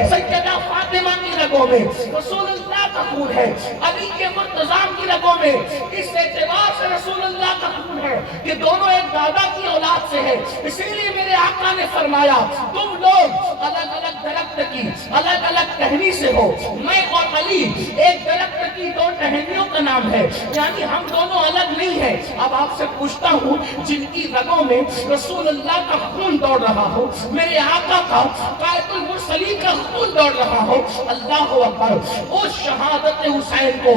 سیدہ فاطمہ کی رگوں میں رسول اللہ کا خون ہے، علی کے مرتضام کی رگوں میں اس اعتبار سے رسول اللہ کا خون ہے کہ دونوں ایک دادا کی اولاد سے ہے۔ اسی لیے میرے آقا نے فرمایا تم لوگ الگ الگ درخت کی الگ الگ ٹہنی سے ہو، میں اور علی ایک درخت کی دو ٹہنیوں کا نام ہے، یعنی ہم دونوں الگ نہیں ہیں۔ اب آپ سے پوچھتا ہوں جن کی رگوں میں رسول اللہ کا خون دوڑ رہا ہو، میرے آقا کا قائد المرسلین کا خون دوڑ رہا ہو، اللہ اکبر، اس شہادت حسین کو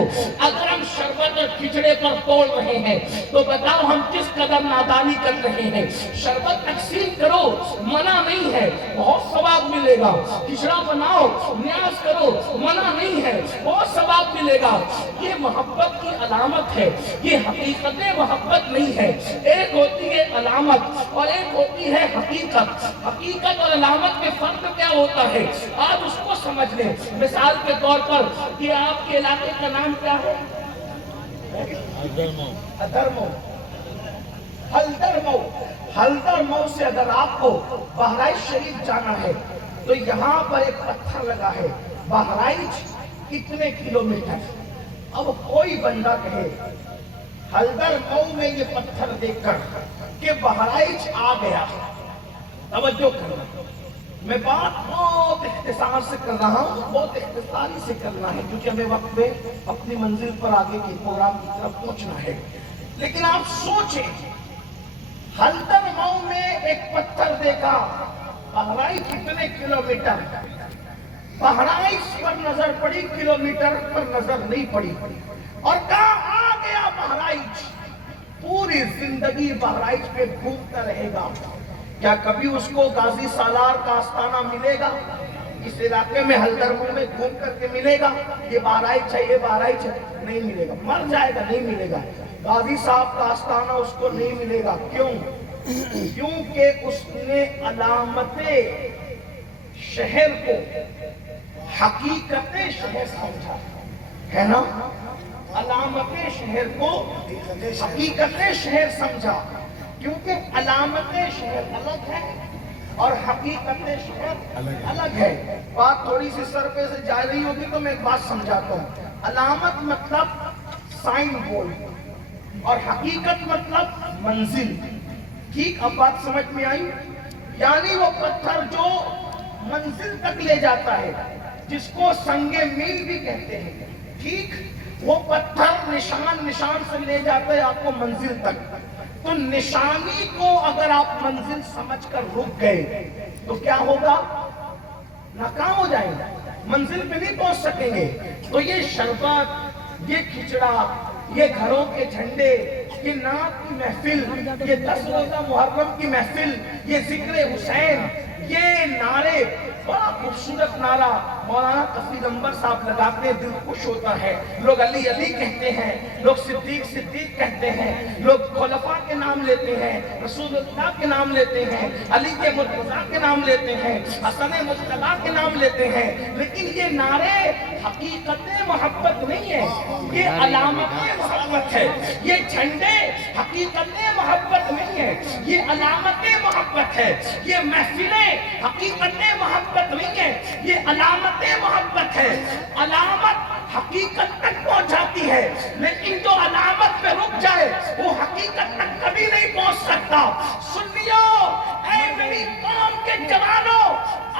اگر ہم شربت اور کھچڑے پر توڑ رہے ہیں تو بتاؤ ہم کس قدر نادانی کر رہے ہیں۔ شربت تقسیم کرو، منع نہیں ہے، بہت ثواب ملے گا۔ کھچڑا بناؤ، نیاز کرو، منع نہیں ہے، بہت ثواب ملے گا۔ یہ محبت کی علامت ہے، یہ حقیقت محبت نہیں ہے۔ ایک ہوتی ہے علامت اور ایک ہوتی ہے حقیقت۔ حقیقت اور علامت میں فرق کیا ہوتا ہے آج اس کو سمجھ لیں۔ مثال کے طور پر کہ آپ کے علاقے کا نام کیا ہے؟ ادرمو۔ حلدرمو۔ حلدرمو سے اگر آپ کو بہرائچ شریف جانا ہے تو یہاں پر ایک پتھر لگا ہے، بہرائچ کتنے کلومیٹر؟ اب کوئی بندہ کہے حلدرمو میں یہ پتھر دیکھ کر کہ بہرائچ آ گیا، توجہ کرنا، میں بات بہت اختصار سے کر رہا ہوں، بہت اختصاری سے کرنا ہے کیونکہ ہمیں وقت پہ اپنی منزل پر آگے کے پروگرام کی طرف پہنچنا ہے۔ لیکن آپ سوچیں حلدرمو میں ایک پتھر دیکھا، بہرائچ کتنے کلومیٹر؟ بہرائچ پر نظر پڑی، کلومیٹر پر نظر نہیں پڑی، اور کہاں آ گیا بہرائچ؟ پوری زندگی بہرائچ پہ گھومتا رہے گا، کیا کبھی اس کو غازی سالار کا آستانہ ملے گا؟ اس علاقے میں حلدرمو میں گھوم کر کے ملے گا یہ بہرائچ ہے، یہ بہرائچ ہے؟ نہیں ملے گا، مر جائے گا، نہیں ملے گا۔ غازی صاحب کا آستانہ اس کو نہیں ملے گا، کیوں؟ کیونکہ اس نے علامت شہر کو حقیقت شہر سمجھا ہے نا، علامت شہر کو حقیقت شہر سمجھا، کیونکہ علامت شہر الگ ہے اور حقیقت شہر الگ ہے۔ بات تھوڑی سی سر پہ سے جا رہی ہوگی تو میں ایک بات سمجھاتا ہوں۔ علامت مطلب سائن بورڈ اور حقیقت مطلب منزل، ٹھیک؟ اب بات سمجھ میں آئی؟ یعنی وہ پتھر جو منزل تک لے جاتا ہے جس کو سنگ میل بھی کہتے ہیں، ٹھیک؟ وہ پتھر نشان سے لے جاتا ہے آپ کو منزل تک۔ تو نشانی کو اگر آپ منزل سمجھ کر رک گئے تو کیا ہوگا؟ ناکام ہو جائیں گے، منزل پہ نہیں پہنچ سکیں گے۔ تو یہ شربت، یہ کھچڑا، یہ گھروں کے جھنڈے، یہ نعت کی محفل، یہ 10 روزہ محرم کی محفل، یہ ذکر حسین، یہ نعرے، بڑا خوبصورت نعرہ مولانا تقی نمبر صاحب لگاتے ہیں، دل خوش ہوتا ہے۔ لوگ علی علی کہتے ہیں، لوگ صدیق صدیق کہتے ہیں، لوگ خلفاء کے نام لیتے ہیں، رسول اللہ کے نام لیتے ہیں، علی کے مرتضیٰ کے نام لیتے ہیں، حسن مجتبیٰ کے نام لیتے ہیں، لیکن یہ نعرے حقیقت محبت نہیں ہے، یہ علامت محبت ہے۔ یہ جھنڈے حقیقت محبت نہیں ہے، یہ علامت محبت ہے۔ یہ محفلیں حقیقت محبت نہیں ہے، یہ علامت محبت ہے۔ علامت حقیقت تک پہنچاتی ہے، لیکن جو علامت پہ رک جائے وہ حقیقت تک کبھی نہیں پہنچ سکتا۔ سنیو، اے میری قوم کے جوانوں،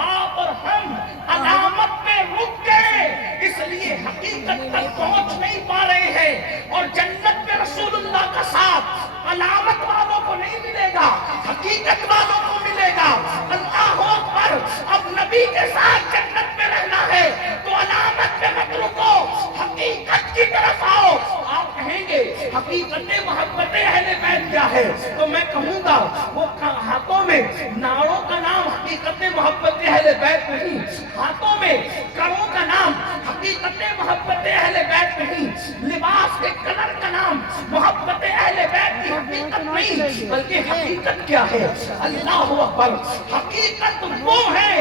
آپ اور ہم علامت پہ رک گئے، اس لیے حقیقت تک پہنچ نہیں پا رہے ہیں، اور جنت میں رسول اللہ کا ساتھ علامت والوں کو نہیں ملے گا، حقیقت والوں کو ملے گا۔ اللہ اکبر! اب نبی کے ساتھ جنت میں رہنا ہے تو علامت پہ مت رکو، حقیقت کی طرف آؤ۔ آپ کہیں گے حقیقت محبت اہل بیت کیا ہے؟ تو میں کہوں گا وہ ہاتھوں میں ناروں کا نام حقیقت محبت اہل بیت نہیں، ہاتھوں میں کروں کا نام حقیقت محبت اہل بیت نہیں، لباس کے کلر کا نام محبت اہل بیت کی حقیقت نہیں، بلکہ حقیقت کیا ہے؟ اللہ اکبر! حقیقت وہ ہے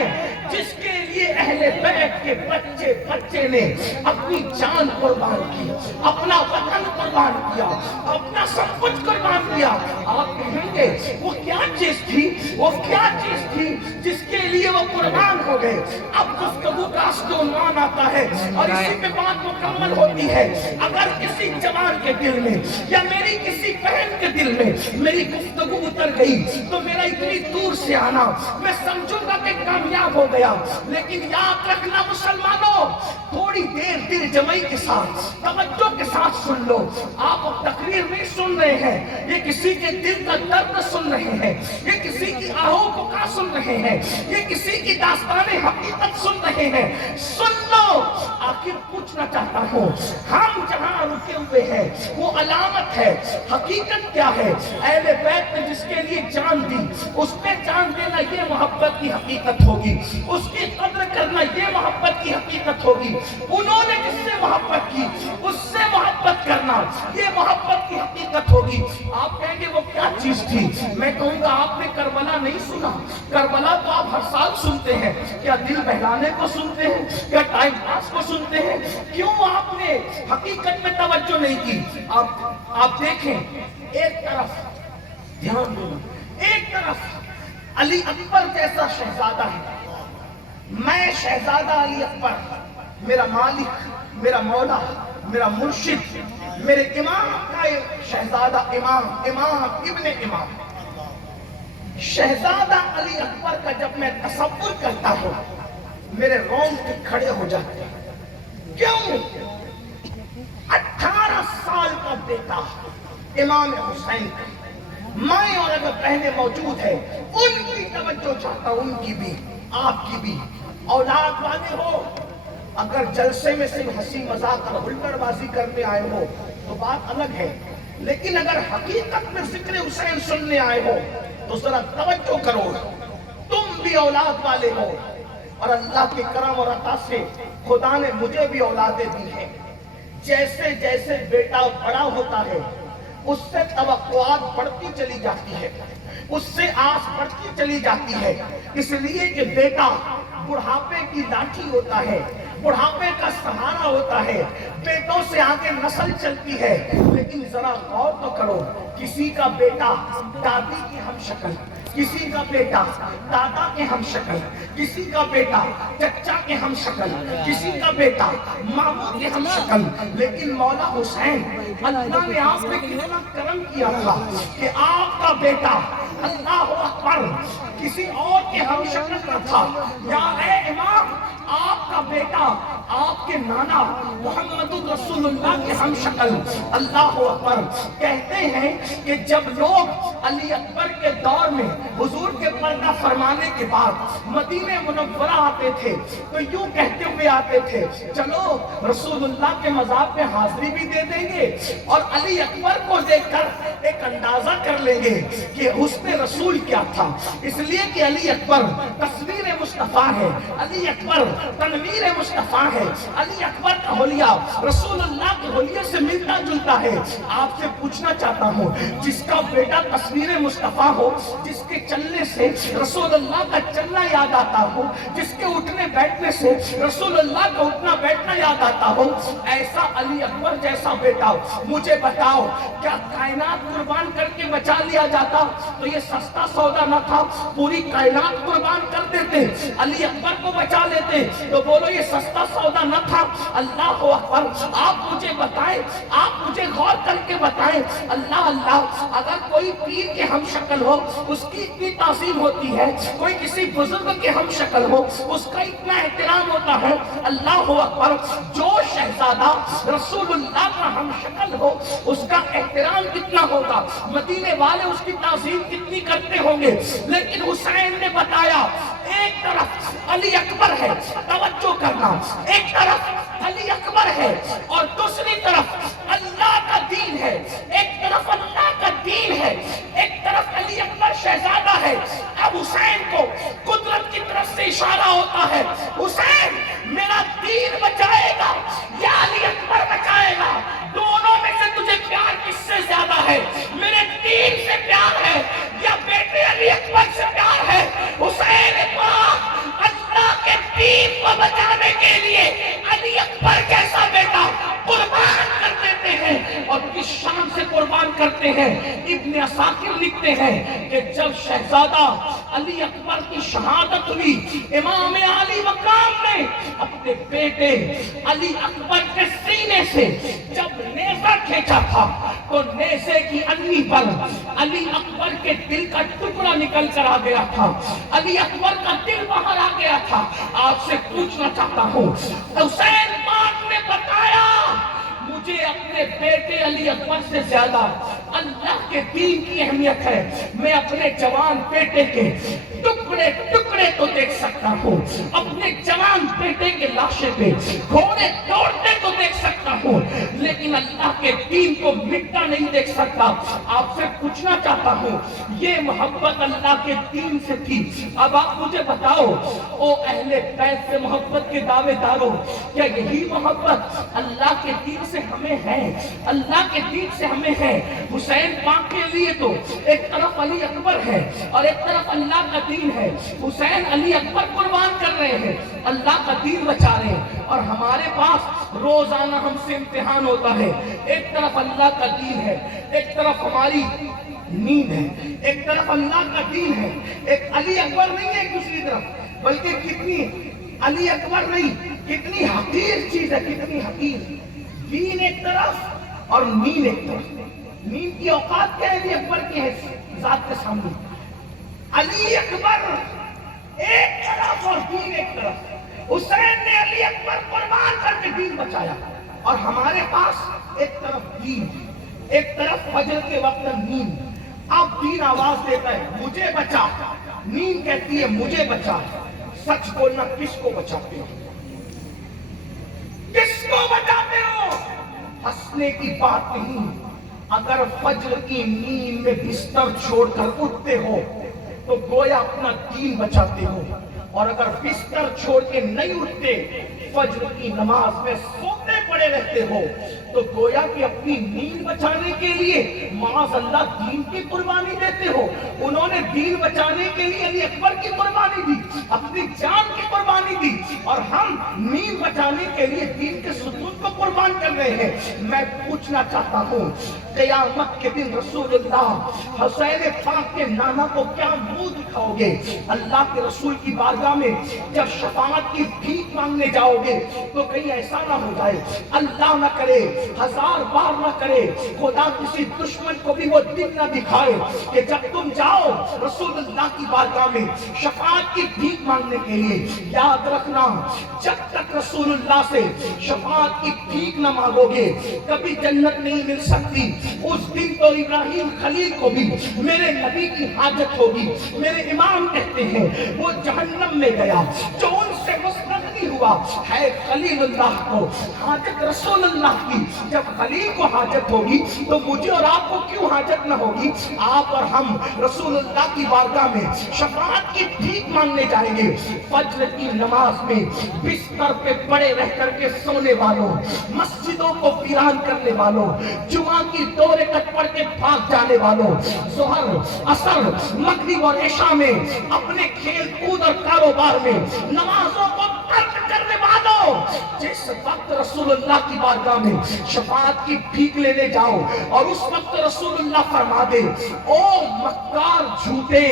جس کے لیے اہل بیت کے بچے بچے نے اپنی جان قربان کی، اپنا وطن قربان کیا، اپنا سب کچھ قربان کیا. آپ کہیں گے وہ کیا چیز تھی، وہ کیا چیز تھی جس کے لیے وہ قربان ہو گئے؟ اب گفتگو کا اصل عنوان آتا ہے اور اسی پہ بات مکمل ہوتی ہے. اگر کسی جوان کے دل میں یا میری کسی بہن کے دل میں میری گفتگو اتر گئی تو میرا اتنی دور سے آنا میں سمجھوں گا کہ کامیاب ہو گیا. لیکن یاد رکھنا مسلمانوں، تھوڑی دیر دل جمعی کے ساتھ توجہ کے ساتھ سن لو. آپ اب تقریر نہیں سن رہے ہیں، یہ کسی کے دل کا درد سن رہے ہیں، یہ کسی کی آہو پکا سن رہے ہیں، یہ کسی کی داستان حقیقت سن رہے ہیں. سن لو. آخر پوچھنا چاہتا ہوں، ہم جہاں رکے ہوئے ہیں وہ علامت ہے، حقیقت کیا ہے؟ اہل بیت نے جس کے لیے جان دی، اس پہ جان دینا یہ محبت کی حقیقت ہوگی، اس کی قدر کرنا یہ محبت کی حقیقت ہوگی. انہوں نے جس سے محبت کی اس سے محبت کرنا یہ محبت کی حقیقت ہوگی. آپ کہیں گے وہ کیا چیز تھی؟ میں کہوں گا آپ نے کربلا نہیں سنا. کربلا تو آپ ہر سال سنتے ہیں. کیا دل بہلانے کو سنتے ہیں؟ کیا ٹائم پاس کو سنتے ہیں؟ کیوں آپ نے حقیقت میں توجہ نہیں کی؟ آپ دیکھیں، ایک طرف دھیان دینا، ایک طرف علی اکبر جیسا شہزادہ ہے. میں شہزادہ علی اکبر، میرا مالک، میرا مولا، میرا مرشد، میرے امام کا شہزادہ، امام ابن امام شہزادہ علی اکبر کا جب میں تصور کرتا ہوں میرے رونگٹے کھڑے ہو جاتے ہیں. کیوں؟ 18 سال کا بیٹا امام حسین کا، مائیں اور اگر بہنیں موجود ہیں ان کی توجہ چاہتا ہوں، ان کی بھی آپ کی بھی. اولاد والے ہو، اگر جلسے میں صرف ہنسی مذاق اور ہلڑ بازی کرنے آئے ہو تو بات الگ ہے، لیکن اگر حقیقت میں ذکر حسین سننے آئے ہو تو ذرا توجہ کرو. تم بھی اولاد والے ہو اور اللہ کے کرم اور عطا سے خدا نے مجھے بھی اولادیں دی ہیں. جیسے جیسے بیٹا بڑا ہوتا ہے اس سے توقعات بڑھتی چلی جاتی ہے، اس سے آس بڑھتی چلی جاتی ہے. اس لیے کہ بیٹا بڑھاپے کی لاٹھی ہوتا ہے، بڑھاپے کا سہارا ہوتا ہے، بیٹوں سے آگے نسل چلتی ہے. لیکن ذرا غور تو کرو، کسی کا بیٹا دادی کی ہم شکل، کسی کا بیٹا دادا کے ہم شکل، کسی کا بیٹا چچا کے ہم شکل، کسی کا بیٹا ماموں کے ہم شکل. لیکن مولا حسین، اللہ نے آپ پہ کتنا کرم کیا تھا کہ آپ کا بیٹا اللہ اکبر کسی اور کے ہم شکل نہ تھا. یا اے امام، آپ کا بیٹا آپ کے نانا محمد رسول اللہ کے ہم شکل. اللہ اکبر. کہتے ہیں کہ جب لوگ علی اکبر کے دور میں حضور کے پردہ فرمانے کے بعد مدینہ منورہ آتے تھے تو یوں کہتے ہوئے آتے تھے، چلو رسول اللہ کے مزار پہ حاضری بھی دے دیں گے اور علی اکبر کو دیکھ کر ایک اندازہ کر لیں گے کہ حسن رسول کیا تھا. اس لیے کہ علی اکبر تصویر مصطفیٰ ہے، علی اکبر تنویر مصطفیٰ ہے، علی اکبر کا حلیہ رسول اللہ کے حلیے سے ملتا جلتا ہے. آپ سے پوچھنا چاہتا ہوں، جس کا بیٹا تصویر مصطفیٰ ہو، جس کے چلنے سے رسول اللہ کا چلنا یاد آتا ہو، جس کے اٹھنے بیٹھنے سے رسول اللہ کا اٹھنا بیٹھنا یاد آتا ہو، ایسا علی اکبر جیسا بیٹا مجھے بتاؤ، کیا کائنات قربان کر کے بچا لیا جاتا تو یہ سستا سودا نہ تھا؟ پوری کائنات قربان کر دیتے، علی اکبر کو بچا لیتے تو بولو یہ سستا سودا نہ تھا؟ اللہ اکبر. آپ مجھے بتائیں، آپ مجھے غور کر کے بتائیں. اللہ اللہ، اگر کوئی پیر کے ہم شکل ہو اس کی اتنی تعظیم ہوتی ہے، کوئی کسی بزرگ کے ہم شکل ہو اس کا اتنا احترام ہوتا ہے. اللہ اکبر. جو شہزادہ رسول اللہ کا ہم شکل ہو اس کا احترام کتنا ہوگا، مدینے والے اس کی تعظیم کتنی کرتے ہوں گے. لیکن حسین نے بتایا، ایک طرف علی اکبر ہے، توجہ کرنا، ایک طرف علی اکبر ہے اور دوسری طرف اللہ کا دین ہے. ایک طرف اللہ کا دین ہے، ایک طرف علی اکبر شہزادہ ہے. اب حسین کو قدرت کی طرف سے اشارہ ہوتا ہے، حسین میرا دین بچائے گا یا علی اکبر بچائے گا؟ دونوں میں سے تجھے پیار کس سے زیادہ ہے؟ میرے دین سے پیار ہے یا بیٹے علی اکبر سے پیار ہے؟ حسین اللہ بچانے کے لیے علی اکبر جیسا بیٹا قربان کر دیتے ہیں. اور کس شان سے قربان کرتے ہیں؟ ابن عساکر لکھتے ہیں کہ جب شہزادہ علی اکبر کی شہادت ہوئی، امام علی مقام نے اپنے بیٹے علی اکبر کے سینے سے جب نیزہ کھینچا تھا تو نیزے کی انی پر علی اکبر کے دل کا ٹکڑا نکل کر آ گیا تھا، علی اکبر کا دل باہر آ گیا تھا. آپ سے پوچھنا چاہتا ہوں، حسین پاک نے بتایا مجھے اپنے بیٹے علی اکبر سے زیادہ اللہ کے دین کی اہمیت ہے. میں اپنے جوان بیٹے کے ٹکڑے ٹکڑے تو دیکھ سکتا ہوں، اپنے جوان بیٹے کے لاشے پہ گھوڑے دوڑتے تو دیکھ سکتا ہوں، لیکن اللہ کے دین کو مٹتا نہیں دیکھ سکتا. آپ سے پوچھنا چاہتا ہوں، یہ محبت اللہ کے دین سے تھی. اب آپ مجھے بتاؤ، او اہل بیت سے محبت کے دعوے داروں، کیا یہی محبت اللہ کے دین سے ہمیں ہے؟ اللہ کے دین سے ہمیں ہے. حسین پاک کے لیے تو ایک طرف علی اکبر ہے اور ایک طرف اللہ کا دین ہے. حسین علی اکبر قربان کر رہے ہیں، اللہ کا دین بچا رہے ہیں، اور ہمارے پاس روزانہ ہم سے امتحان ہوتا ہے. ایک طرف اللہ کا دین ہے، ایک طرف ہماری نیند ہے، ایک طرف اللہ کا دین ہے. ایک علی اکبر نہیں ہے ایک دوسری طرف، بلکہ کتنی علی اکبر نہیں، کتنی حقیر چیز ہے، کتنی حقیر. دین ایک طرف اور نیند ایک طرف. نیند کی اوقات کیا ہے علی اکبر کی ہے ذات کے سامنے؟ علی اکبر ایک طرف اور دین ایک طرف. حسین نے علی اکبر قربان کر کے دین بچایا، اور ہمارے پاس ایک طرف دین، ایک طرف فجر کے وقت نیند. اب دین آواز دیتا ہے مجھے بچا، نیند کہتی ہے مجھے بچا. سچ بولنا، کس کو بچاتے ہو؟ کس کو بچاتے ہو؟ ہنسنے کی بات نہیں. اگر فجر کی نیند میں بستر چھوڑ کر اٹھتے ہو تو گویا اپنا دین بچاتے ہو، اور اگر بستر چھوڑ کے نہیں اٹھتے، فجر کی نماز میں سوتے پڑے رہتے ہو، تو گویا کہ اپنی نیند بچانے کے لیے معاذ اللہ دین کی قربانی دیتے ہو. انہوں نے دین بچانے کے لیے علی اکبر کی قربانی دی، اپنی جان کی قربانی دی، اور ہم نیند بچانے کے لیے دین کے ستون کو قربان کر رہے ہیں. میں پوچھنا چاہتا ہوں، قیامت کے دن رسول اللہ حسین پاک کے نانا کو کیا منہ دکھاؤ گے؟ اللہ کے رسول کی بارگاہ میں جب شفاعت کی بھیک مانگنے جاؤ گے تو کہیں ایسا نہ ہو جائے، اللہ نہ کرے، ہزار بار نہ کرے، خدا کسی دشمن کو بھی وہ دن نہ دکھائے کہ جب تم جاؤ رسول اللہ کی بارگاہ میں شفاعت کی بھیک مانگنے کے لیے، یاد رکھنا جب تک رسول اللہ سے شفاعت کی بھیک نہ مانگو گے کبھی جنت نہیں مل سکتی. اس دن تو ابراہیم خلیل کو بھی میرے نبی کی حاجت ہوگی. میرے امام کہتے ہیں وہ جہنم میں گیا جو ان سے مستغنی ہوا ہے خلیل اللہ کو حاجت رسول اللہ کی. جب خلیل کو حاجت ہوگی تو مجھے اور آپ کو کیوں حاجت نہ ہوگی؟ آپ اور ہم رسول اللہ کی بارگاہ میں شفاعت کی بھیک مانگنے جائیں گے. فجر کی نماز میں بستر پہ پڑے رہ کر کے سونے والوں، مسجدوں کو ویران کرنے والوں، جمعہ کی 2 رکعت پڑھ کے بھاگ جانے والوں، ظہر، عصر، مغرب اور عشاء میں اپنے کھیل کود اور کاروبار میں نمازوں کو ترک کرنے والوں، جس وقت رسول اللہ کی بارگاہ میں شفاعت کی بھیک لینے جاؤ اور اس وقت رسول اللہ فرما دے او مکار جھوٹے،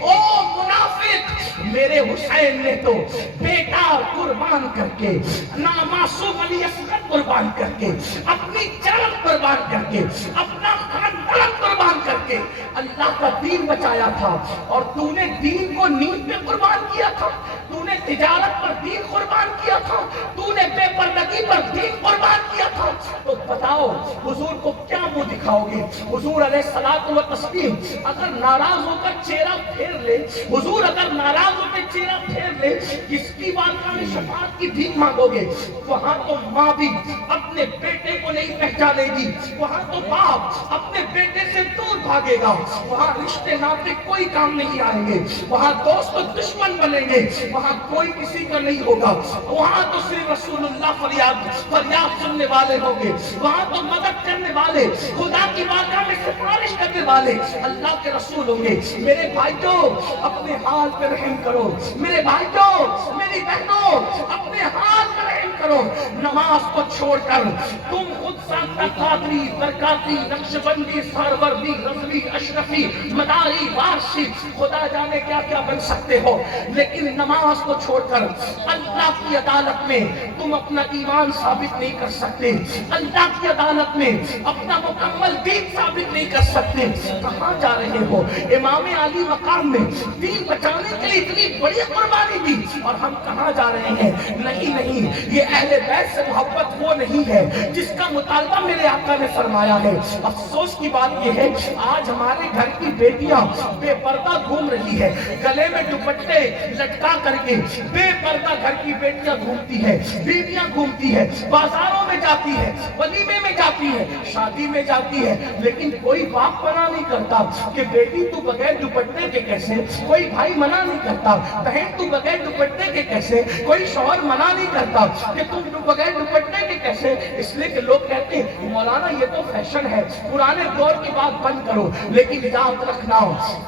او منافق، میرے حسین نے تو بیٹا قربان کر کے، نامعصوم علی اصغر قربان کر کے، اپنی جان قربان کر کے، اپنا خاندان قربان کر کے اللہ کا دین بچایا تھا، اور تو نے دین کو نیند پہ قربان کیا تھا، تو نے تجارت پر دین قربان کیا تھا، تو نے بے پردگی پر دین قربان کیا تھا. تو بتاؤ حضور کو کیا منہ دکھاؤ گے؟ حضور علیہ الصلوۃ والتسلیم اگر ناراض ہو کر چہرہ پھیر لے، حضور اگر ناراض ہو کے چہرہ پھیر لے، کس کی بارگاہ میں شفاعت کی بھیک مانگو گے؟ وہاں تو ماں بھی اپنے بیٹے کو نہیں پہچانے گی، وہاں تو باپ اپنے بیٹے سے دور بھاگے گا، وہاں رشتے ناطے کوئی کام نہیں آئیں گے، وہاں دوست دشمن بنیں گے، وہاں کوئی کسی کا نہیں ہوگا، وہاں تو صرف رسول اللہ فریاد سننے والے ہوں گے، وہاں تو مدد کرنے والے، خدا کی بارگاہ میں سفارش کرنے والے اللہ کے رسول ہوں گے۔ میرے بھائیوں اپنے حال پہ رحم کرو، میرے بھائیوں میری بہنوں اپنے حال پہ رحم کرو۔ نماز کو چھوڑ کر تم خود ساختہ قادری، برکاتی، نقشبندی، سہروردی، رضوی، اشرفی، مداری، وارشی، خدا جانے کیا کیا بن سکتے ہو، لیکن نماز کو چھوڑ کر اللہ کی عدالت میں تم اپنا ایمان ثابت نہیں کر سکتے، اللہ کی عدالت میں اپنا مکمل دین ثابت نہیں کر سکتے۔ کہاں جا رہے ہو؟ امام علی مقام میں دین بچانے کے لیے اتنی بڑی قربانی دی اور ہم کہاں جا رہے ہیں؟ نہیں نہیں، یہ اہل بیت سے محبت وہ نہیں ہے جس کا مطالبہ میرے آقا نے فرمایا ہے۔ افسوس کی بات یہ ہے آج ہمارے گھر کی بیٹیاں بے پردہ گھوم رہی ہے، گلے میں دوپٹے لٹکا کر کے بے پردہ گھر کی بیٹیاں گھومتی ہے، بیویاں گھومتی ہے، بازاروں میں جاتی ہے، ولیمے میں جاتی ہے، شادی میں جاتی ہے، لیکن کوئی باپ منع نہیں کرتا کہ بیٹی تو بغیر دوپٹے کے کیسے، کوئی بھائی منع نہیں کرتا بہن تو بغیر دوپٹے کے کیسے، کوئی شوہر منع نہیں کرتا کہ تم بغیر دوپٹے کے کیسے، اس لیے کہ لوگ کہتے ہیں مولانا یہ تو فیشن ہے، پرانے دور کی بات بند کرو، لیکن یاد رکھنا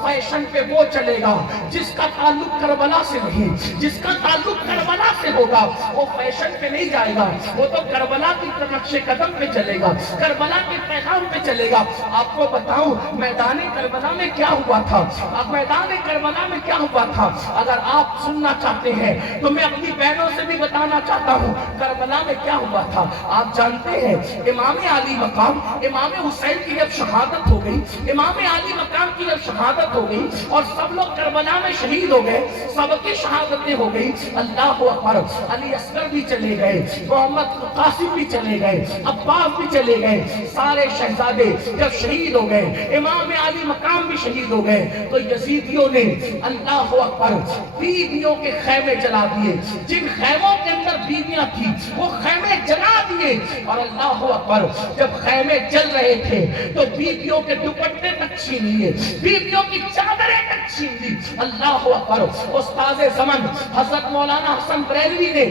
فیشن پہ وہ چلے گا جس کا تعلق کربلا سے نہیں، جس کا تعلق کربلا سے ہوگا وہ فیشن پہ نہیں جائے گا، وہ تو کربلا کی نقش قدم پہ چلے گا، کربلا کے پیغام پہ چلے گا۔ آپ کو بتاؤں میدان کربلا میں کیا ہوا تھا، میدان کربلا میں کیا ہوا تھا، اگر آپ سننا چاہتے ہیں تو میں اپنی بہنوں سے بھی بتانا چاہتا ہوں کربلا میں کیا ہوا تھا۔ آپ جانتے ہیں امام علی مقام، امام حسین کی جب شہادت ہو گئی، امام علی مقام کی جب شہادت ہو گئی اور سب لوگ کربلا میں شہید ہو گئے، سب کی شہادتیں ہو گئی، اللہ اکبر، علی اصغر بھی چلے گئے، محمد قاسم بھی چلے گئے، عباس بھی چلے گئے، سارے شہزادے جب شہید ہو گئے، امام علی مقام بھی شہید ہو گئے، تو یزیدیوں نے اللہ اکبر بیویوں کے خیمے جلا دیے، جن خیموں کے اندر بیویاں تھیں وہ خیمے جلا دیے، اور اللہ اکبر جب خیمے جل رہے تھے تو بیویوں کے دوپٹے تک چھین لیے، بیویوں کی چادریں تک چھین لی، اللہ اکبر۔ استاد زمن حضرت مولانا حسن بریلوی نے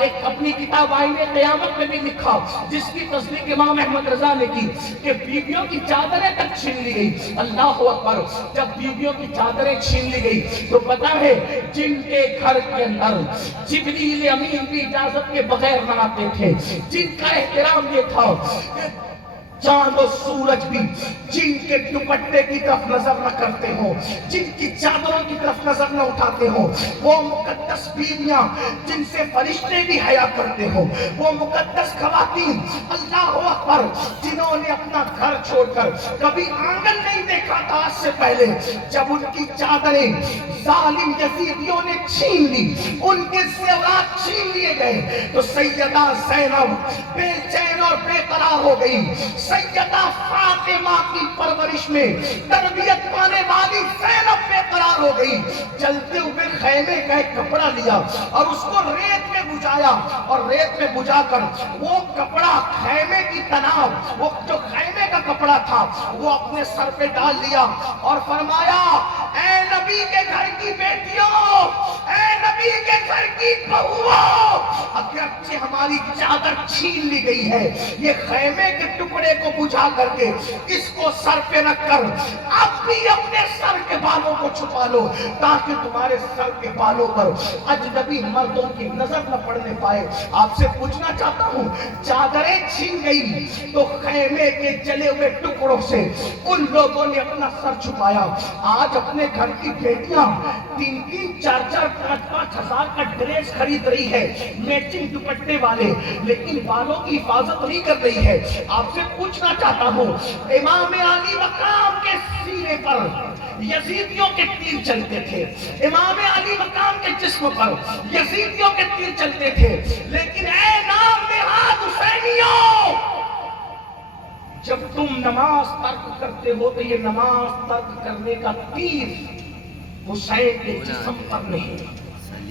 ایک اپنی کتاب آئین قیامت میں بھی لکھا جس کی تصدیق امام احمد رضا نے کی کہ بیویوں کی چادریں تک چھین لی گئی، اللہ اکبر۔ جب بیویوں کی چادریں چھین لی گئی تو پتا ہے جن کے گھر کے اندر جبریل امین کی اجازت کے بغیر نہ آتے تھے، جن کا احترام یہ تھا چاند و سورج بھی جن کے دوپٹے کی طرف نظر نہ کرتے ہوں، جن کی چادروں کی طرف نظر نہ اٹھاتے ہوں، وہ مقدس بیویاں جن سے فرشتے بھی حیا کرتے ہوں، وہ مقدس خواتین اللہ اکبر جنہوں نے اپنا گھر چھوڑ کر کبھی آنگن نہیں دیکھا تھا آج سے پہلے، جب ان کی چادریں ظالم یزیدیوں نے چھین لی، ان کے زیورات چھین لیے گئے، تو سیدہ زینب بے چین اور بے قرار ہو گئی۔ سیدہ فاطمہ کی پرورش میں تربیت پانے والی زینب بے قرار ہو گئی، چلتے ہوئے خیمے کا ایک کپڑا لیا اور اس کو ریت میں بجھایا، اور ریت میں بجھا کر وہ کپڑا خیمے کی تناب، وہ جو خیمے کا کپڑا تھا وہ اپنے سر پہ ڈال لیا اور فرمایا اے نبی کے گھر کی بیٹیوں، اے نبی کے گھر کی بہوؤں، اگرچہ ہماری چادر چھین لی گئی ہے، یہ خیمے کے ٹکڑے کو بجھا کر کے اس کو سر پہ رکھ کر اب بھی اپنے سر کے بالوں کو چھپا لو تاکہ تمہارے سر کے بالوں پر اجنبی مردوں کی نظر نہ پڑنے پائے۔ آپ سے پوچھنا چاہتا ہوں چادریں چھین گئی تو خیمے کے جلے ہوئے ٹکڑوں سے ان لوگوں نے اپنا سر چھپایا۔ آج اپنے گھر کی بیٹیاں 3-3, 4-4, 5-5 ہزار کا ڈریس خرید رہی ہے میچنگ دوپٹے والے، لیکن بالوں کی حفاظت نہیں کر رہی ہے۔ آپ سے پوچھنا چاہتا ہوں امام علی مقام کے سینے پر یزیدیوں کے تیر چلتے تھے، امام علی مقام کے جسم پر یزیدیوں کے تیر چلتے تھے، لیکن اے نام نہاد حسینیوں، جب تم نماز ترک کرتے ہو تو یہ نماز ترک کرنے کا تیر حسین کے جسم پر نہیں،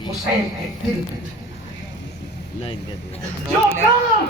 حسین کے دل پہ جو کام